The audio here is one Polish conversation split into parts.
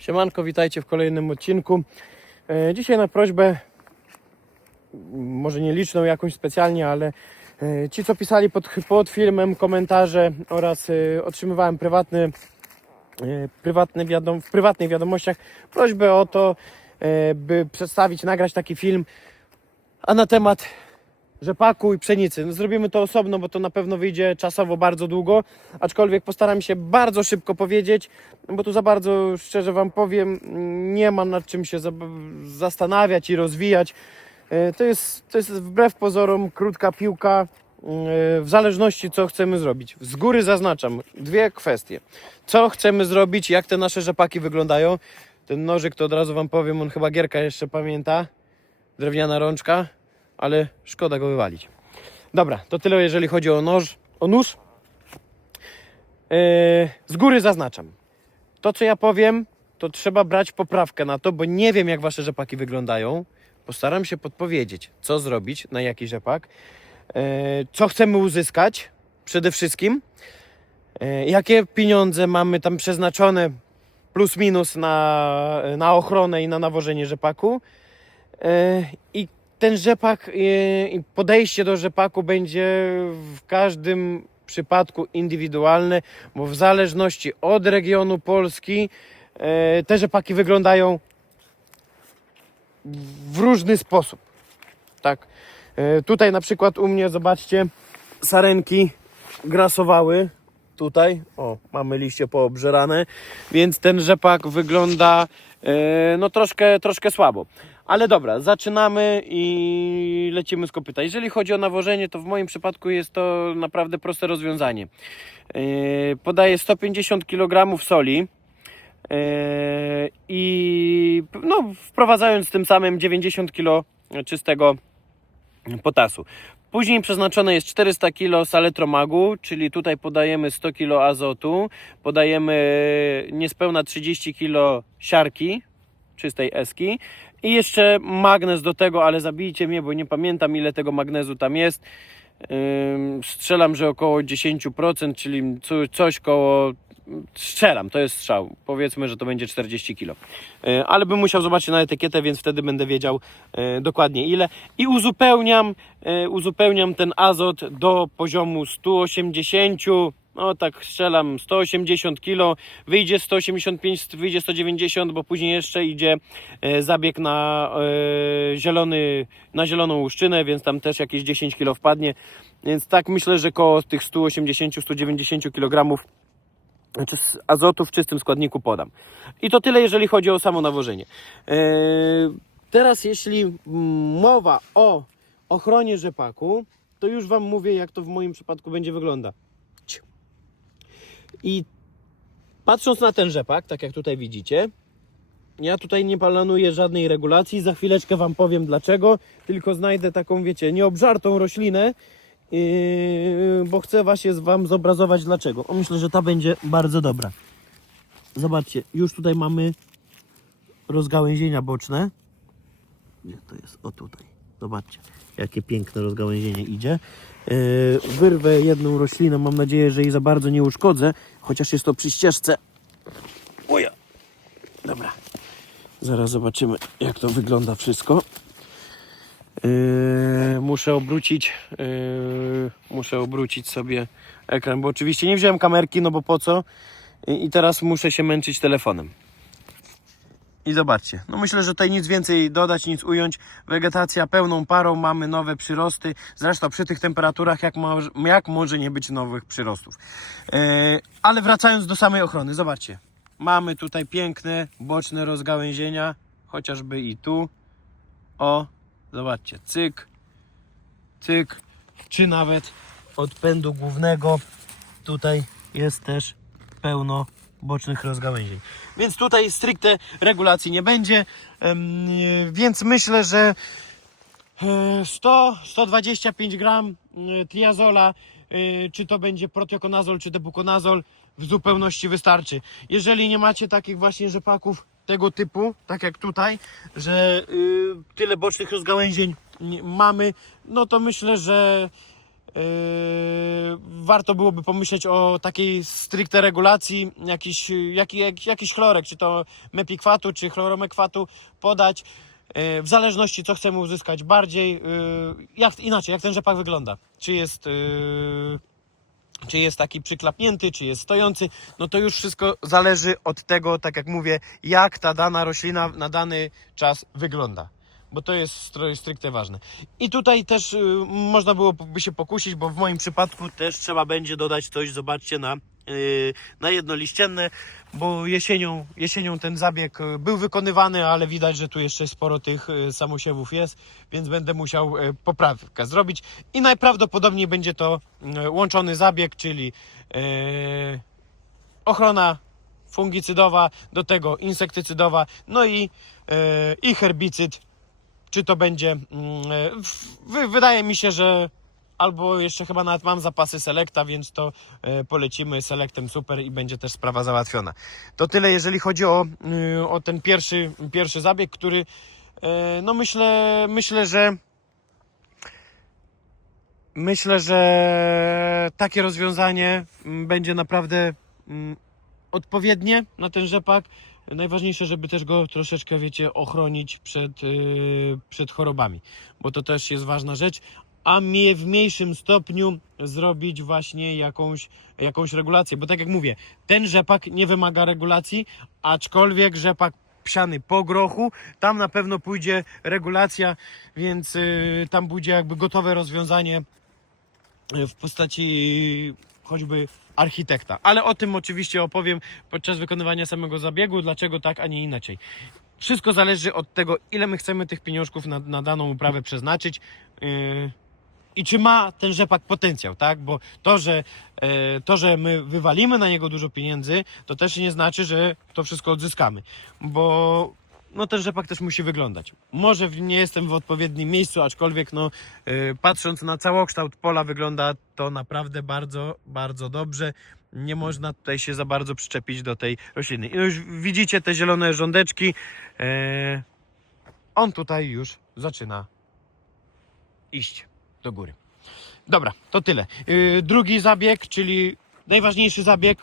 Siemanko, witajcie w kolejnym odcinku. E, Dzisiaj na prośbę, może nie liczną jakąś specjalnie, ale e, ci co pisali pod, pod filmem komentarze oraz e, otrzymywałem prywatny, prywatny wiadom, w prywatnych wiadomościach prośbę o to, by przedstawić, nagrać taki film, a na temat rzepaku i pszenicy. No, zrobimy to osobno, bo to na pewno wyjdzie czasowo bardzo długo, aczkolwiek postaram się bardzo szybko powiedzieć, bo tu za bardzo, szczerze Wam powiem, nie mam nad czym się za- zastanawiać i rozwijać. E, To jest, to jest wbrew pozorom krótka piłka, e, w zależności co chcemy zrobić. Z góry zaznaczam dwie kwestie. Co chcemy zrobić, jak te nasze rzepaki wyglądają. Ten nożyk to od razu Wam powiem, on chyba Gierka jeszcze pamięta. Drewniana rączka ale szkoda go wywalić. Dobra, to tyle jeżeli chodzi o nóż. O nóż. Yy, z góry zaznaczam. To co ja powiem, to trzeba brać poprawkę na to, bo nie wiem jak wasze rzepaki wyglądają. Postaram się podpowiedzieć, co zrobić, na jaki rzepak, yy, co chcemy uzyskać przede wszystkim, yy, jakie pieniądze mamy tam przeznaczone plus minus na, na ochronę i na nawożenie rzepaku. I ten rzepak yy, i podejście do rzepaku będzie w każdym przypadku indywidualne, bo w zależności od regionu Polski yy, te rzepaki wyglądają w różny sposób. Tak. Yy, Tutaj na przykład u mnie, zobaczcie, sarenki grasowały. Tutaj, o, mamy liście poobżerane, więc ten rzepak wygląda yy, no troszkę, troszkę słabo. Ale dobra, zaczynamy i lecimy z kopyta. Jeżeli chodzi o nawożenie, to w moim przypadku jest to naprawdę proste rozwiązanie. Yy, Podaję 150 kg soli yy, i no, wprowadzając tym samym 90 kg czystego potasu. Później przeznaczone jest 400 kg saletromagu, czyli tutaj podajemy 100 kg azotu, podajemy niespełna 30 kg siarki, czystej eski i jeszcze magnez do tego, ale zabijcie mnie, bo nie pamiętam ile tego magnezu tam jest. Strzelam, że około 10%, czyli co- coś koło. Strzelam, to jest strzał. Powiedzmy, że to będzie 40 kg. Ale bym musiał zobaczyć na etykietę, więc wtedy będę wiedział yy, dokładnie ile. I uzupełniam, yy, uzupełniam ten azot do poziomu 180 no tak strzelam 180 kg, wyjdzie 185, wyjdzie 190, bo później jeszcze idzie e, zabieg na e, zielony, na zieloną łuszczynę, więc tam też jakieś 10 kg wpadnie. Więc tak myślę, że koło tych 180-190 kg znaczy z azotu w czystym składniku podam. I to tyle, jeżeli chodzi o samo nawożenie. E, teraz, jeśli mowa o ochronie rzepaku, to już Wam mówię, jak to w moim przypadku będzie wyglądać. I patrząc na ten rzepak, tak jak tutaj widzicie, ja tutaj nie planuję żadnej regulacji. Za chwileczkę Wam powiem dlaczego. Tylko znajdę taką, wiecie, nieobżartą roślinę, yy, bo chcę właśnie Wam zobrazować dlaczego. O, myślę, że ta będzie bardzo dobra. Zobaczcie, już tutaj mamy rozgałęzienia boczne. Gdzie to jest? O tutaj. Zobaczcie, jakie piękne rozgałęzienie idzie. Yy, wyrwę jedną roślinę, mam nadzieję, że jej za bardzo nie uszkodzę, chociaż jest to przy ścieżce. Uja. Dobra. Zaraz zobaczymy, jak to wygląda wszystko. Yy, muszę obrócić, yy, muszę obrócić sobie ekran, bo oczywiście nie wziąłem kamerki, no bo po co? I, i teraz muszę się męczyć telefonem. I zobaczcie, no myślę, że tutaj nic więcej dodać, nic ująć. Wegetacja pełną parą, mamy nowe przyrosty. Zresztą przy tych temperaturach jak, jak może nie być nowych przyrostów. E, ale wracając do samej ochrony, zobaczcie. Mamy tutaj piękne boczne rozgałęzienia, chociażby i tu. O, zobaczcie, cyk, cyk, czy nawet od pędu głównego tutaj jest też pełno bocznych rozgałęzień. Więc tutaj stricte regulacji nie będzie, nie- więc myślę, że e, 100-125 gram e, triazola, e, czy to będzie protiokonazol, czy debukonazol, w zupełności wystarczy. Jeżeli nie macie takich właśnie rzepaków tego typu, tak jak tutaj, że tyle bocznych rozgałęzień mamy, no to myślę, że warto byłoby pomyśleć o takiej stricte regulacji, jakiś, jaki, jak, jakiś chlorek, czy to mepikwatu, czy chloromekwatu podać, yy, w zależności co chcemy uzyskać bardziej, yy, jak, inaczej, jak ten rzepak wygląda. Czy jest... Yy, czy jest taki przyklapnięty, czy jest stojący, no to już wszystko zależy od tego, tak jak mówię, jak ta dana roślina na dany czas wygląda. Bo to jest stricte ważne. I tutaj też y, można byłoby się pokusić, bo w moim przypadku też trzeba będzie dodać coś, zobaczcie, na, y, na jednoliścienne, bo jesienią, jesienią ten zabieg y, był wykonywany, ale widać, że tu jeszcze sporo tych samosiewów jest, więc będę musiał poprawkę zrobić. I najprawdopodobniej będzie to łączony zabieg, czyli ochrona fungicydowa, do tego insektycydowa, no i, y, i herbicyd czy to będzie. mm, Wydaje mi się, że albo jeszcze chyba nawet mam zapasy Selecta, więc to e, polecimy Selectem super i będzie też sprawa załatwiona. To tyle, jeżeli chodzi o, y, o ten pierwszy, pierwszy zabieg, który e, no myślę, myślę, że myślę, że takie rozwiązanie mm, będzie naprawdę mm, odpowiednie na ten rzepak. Najważniejsze, żeby też go troszeczkę, wiecie, ochronić przed, yy, przed chorobami, bo to też jest ważna rzecz. A mnie w mniejszym stopniu zrobić właśnie jakąś, jakąś regulację, bo tak jak mówię, ten rzepak nie wymaga regulacji, aczkolwiek rzepak psiany po grochu, tam na pewno pójdzie regulacja, więc yy, tam pójdzie jakby gotowe rozwiązanie w postaci choćby architekta. Ale o tym oczywiście opowiem podczas wykonywania samego zabiegu, dlaczego tak, a nie inaczej. Wszystko zależy od tego, ile my chcemy tych pieniążków na, na daną uprawę przeznaczyć. Yy, i czy ma ten rzepak potencjał, tak? Bo to że, e, to, że my wywalimy na niego dużo pieniędzy, to też nie znaczy, że to wszystko odzyskamy. Bo no ten rzepak też musi wyglądać. Może nie jestem w odpowiednim miejscu, aczkolwiek no, e, patrząc na całokształt pola wygląda to naprawdę bardzo, bardzo dobrze. Nie można tutaj się za bardzo przyczepić do tej rośliny. I już widzicie te zielone rządeczki. E, on tutaj już zaczyna iść do góry. Dobra, to tyle. Yy, drugi zabieg, czyli najważniejszy zabieg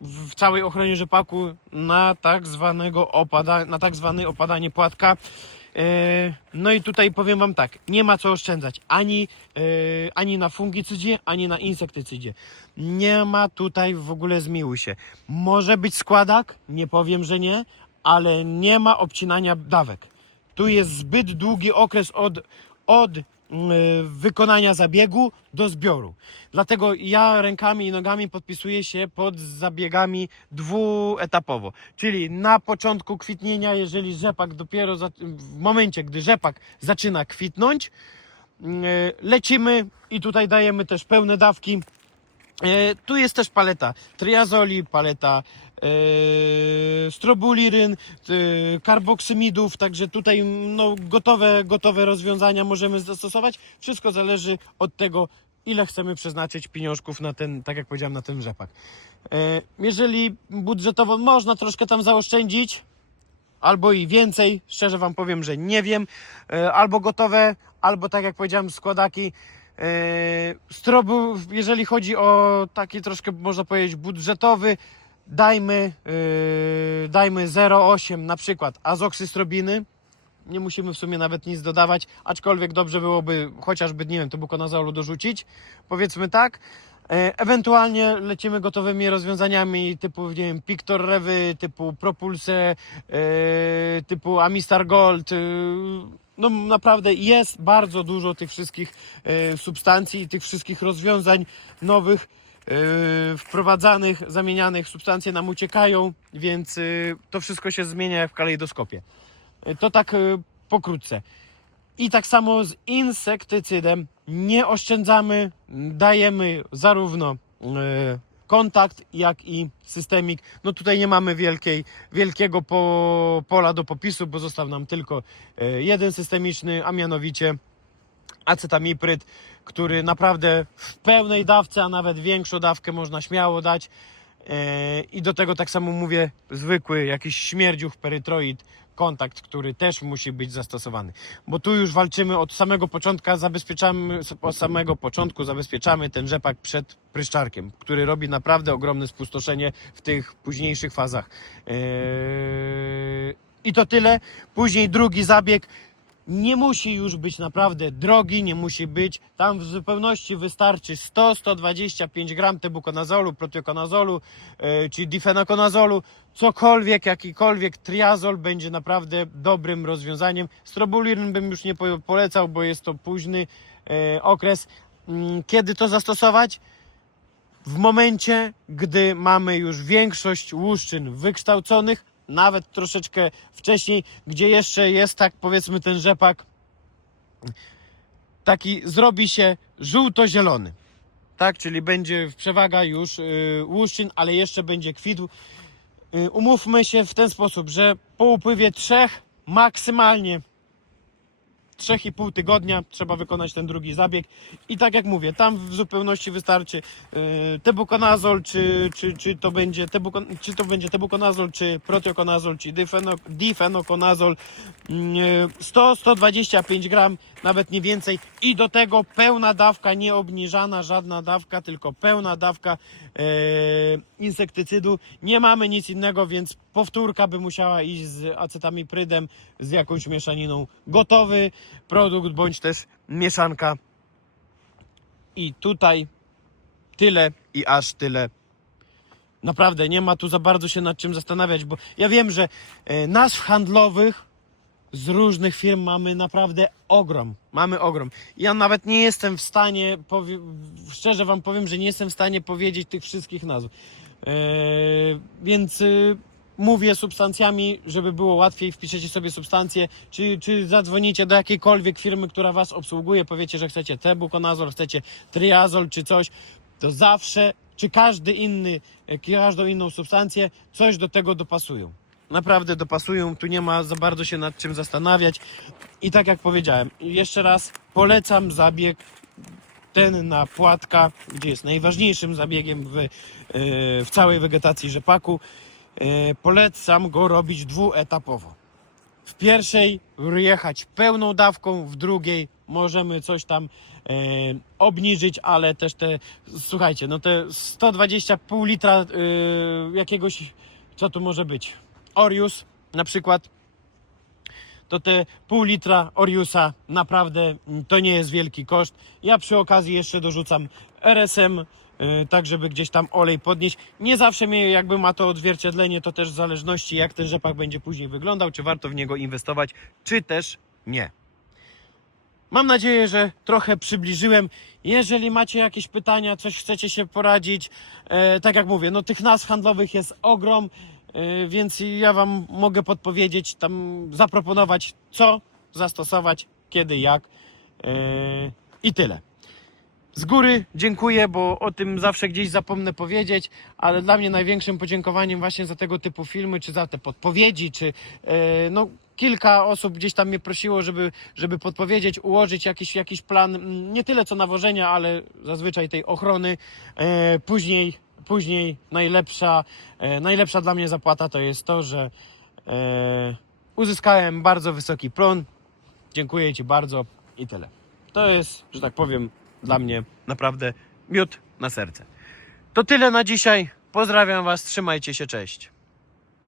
w całej ochronie rzepaku na tak zwanego opada, na tak zwany opadanie płatka. Yy, no i tutaj powiem Wam tak, nie ma co oszczędzać ani, yy, ani na fungicydzie, ani na insektycydzie. Nie ma tutaj w ogóle zmiłuj się. Może być składak, nie powiem, że nie, ale nie ma obcinania dawek. Tu jest zbyt długi okres od, od wykonania zabiegu do zbioru. Dlatego ja rękami i nogami podpisuję się pod zabiegami dwuetapowo. Czyli na początku kwitnienia, jeżeli rzepak dopiero za, w momencie, gdy rzepak zaczyna kwitnąć, mm, lecimy i tutaj dajemy też pełne dawki E, tu jest też paleta triazoli, paleta e, strobuliryn, karboksymidów, także tutaj no, gotowe, gotowe rozwiązania możemy zastosować. Wszystko zależy od tego, ile chcemy przeznaczyć pieniążków na ten, tak jak powiedziałem, na ten rzepak. E, jeżeli budżetowo można troszkę tam zaoszczędzić, albo i więcej, szczerze Wam powiem, że nie wiem, E, albo gotowe, albo tak jak powiedziałem, składaki. Strobu, jeżeli chodzi o taki troszkę, można powiedzieć, budżetowy, dajmy, e, dajmy 0,8 na przykład azoksystrobiny. Nie musimy w sumie nawet nic dodawać, aczkolwiek dobrze byłoby chociażby, nie wiem, to bukonazolu dorzucić, powiedzmy tak. E, Ewentualnie lecimy gotowymi rozwiązaniami typu, nie wiem, Pictor Rewy, typu Propulse, e, typu Amistar Gold. e, No naprawdę jest bardzo dużo tych wszystkich substancji i tych wszystkich rozwiązań nowych e, wprowadzanych, zamienianych. Substancje nam uciekają, więc e, to wszystko się zmienia jak w kalejdoskopie. E, To tak pokrótce. I tak samo z insektycydem nie oszczędzamy, dajemy zarówno kontakt, jak i systemik. No tutaj nie mamy wielkiej, wielkiego po, pola do popisu, bo został nam tylko jeden systemiczny, a mianowicie acetamipryt, który naprawdę w pełnej dawce, a nawet większą dawkę można śmiało dać. E, I do tego tak samo mówię, zwykły jakiś śmierdziuch, perytroid, kontakt, który też musi być zastosowany. Bo tu już walczymy od samego początku, zabezpieczamy, od samego początku zabezpieczamy ten rzepak przed pryszczarkiem, który robi naprawdę ogromne spustoszenie w tych późniejszych fazach. Eee, I to tyle. Później drugi zabieg nie musi już być naprawdę drogi, nie musi być. Tam w zupełności wystarczy 100-125 gram tebukonazolu, proteokonazolu, e, czy difenokonazolu, cokolwiek, jakikolwiek triazol będzie naprawdę dobrym rozwiązaniem. Strobolin bym już nie po- polecał, bo jest to późny e, okres. Mm, Kiedy to zastosować? w momencie, gdy mamy już większość łuszczyn wykształconych, nawet troszeczkę wcześniej, gdzie jeszcze jest tak powiedzmy ten rzepak taki zrobi się żółto-zielony. Tak, czyli będzie przewaga już y, łuszczyn, ale jeszcze będzie kwitł. Y, umówmy się w ten sposób, że po upływie trzech, maksymalnie 3,5 tygodnia trzeba wykonać ten drugi zabieg. I tak jak mówię, tam w zupełności wystarczy yy, tebukonazol, czy, czy, czy, to będzie tebukon, czy to będzie tebukonazol, czy proteokonazol, czy difeno, difenokonazol yy, 100-125 gram, nawet nie więcej. I do tego pełna dawka, nie obniżana żadna dawka, tylko pełna dawka yy, insektycydu. Nie mamy nic innego, więc powtórka by musiała iść z acetamiprydem, z jakąś mieszaniną. Gotowy produkt, bądź też mieszanka. I tutaj tyle i aż tyle. Naprawdę nie ma tu za bardzo się nad czym zastanawiać, bo ja wiem, że e, nazw handlowych z różnych firm mamy naprawdę ogrom. Mamy ogrom. Ja nawet nie jestem w stanie, powie, szczerze Wam powiem, że nie jestem w stanie powiedzieć tych wszystkich nazw. Eee, więc mówię substancjami, żeby było łatwiej, wpiszecie sobie substancje, czy, czy zadzwonicie do jakiejkolwiek firmy, która Was obsługuje, powiecie, że chcecie tebukonazol, chcecie triazol czy coś, to zawsze, czy każdy inny, e, każdą inną substancję, coś do tego dopasują. Naprawdę dopasują, tu nie ma za bardzo się nad czym zastanawiać. I tak jak powiedziałem, jeszcze raz polecam zabieg ten na płatka, gdzie jest najważniejszym zabiegiem w, e, w całej wegetacji rzepaku. E, Polecam go robić dwuetapowo. W pierwszej jechać pełną dawką, w drugiej możemy coś tam e, obniżyć, ale też te, słuchajcie, no te 120 pół litra e, jakiegoś, co tu może być, Orius na przykład, to te pół litra Oriusa naprawdę to nie jest wielki koszt. Ja przy okazji jeszcze dorzucam RSM, tak żeby gdzieś tam olej podnieść. Nie zawsze jakby ma to odzwierciedlenie, to też w zależności jak ten rzepak będzie później wyglądał, czy warto w niego inwestować, czy też nie. Mam nadzieję, że trochę przybliżyłem. Jeżeli macie jakieś pytania, coś chcecie się poradzić, e, tak jak mówię, no tych nazw handlowych jest ogrom, e, więc ja Wam mogę podpowiedzieć, tam zaproponować, co zastosować, kiedy, jak e, i tyle. Z góry dziękuję, bo o tym zawsze gdzieś zapomnę powiedzieć, ale dla mnie największym podziękowaniem właśnie za tego typu filmy, czy za te podpowiedzi, czy e, no kilka osób gdzieś tam mnie prosiło, żeby, żeby podpowiedzieć, ułożyć jakiś, jakiś plan, nie tyle co nawożenia, ale zazwyczaj tej ochrony. E, później, później najlepsza, e, najlepsza dla mnie zapłata to jest to, że e, uzyskałem bardzo wysoki plon. Dziękuję Ci bardzo i tyle. To jest, że tak powiem, dla mnie naprawdę miód na serce. To tyle na dzisiaj. Pozdrawiam Was, trzymajcie się, cześć.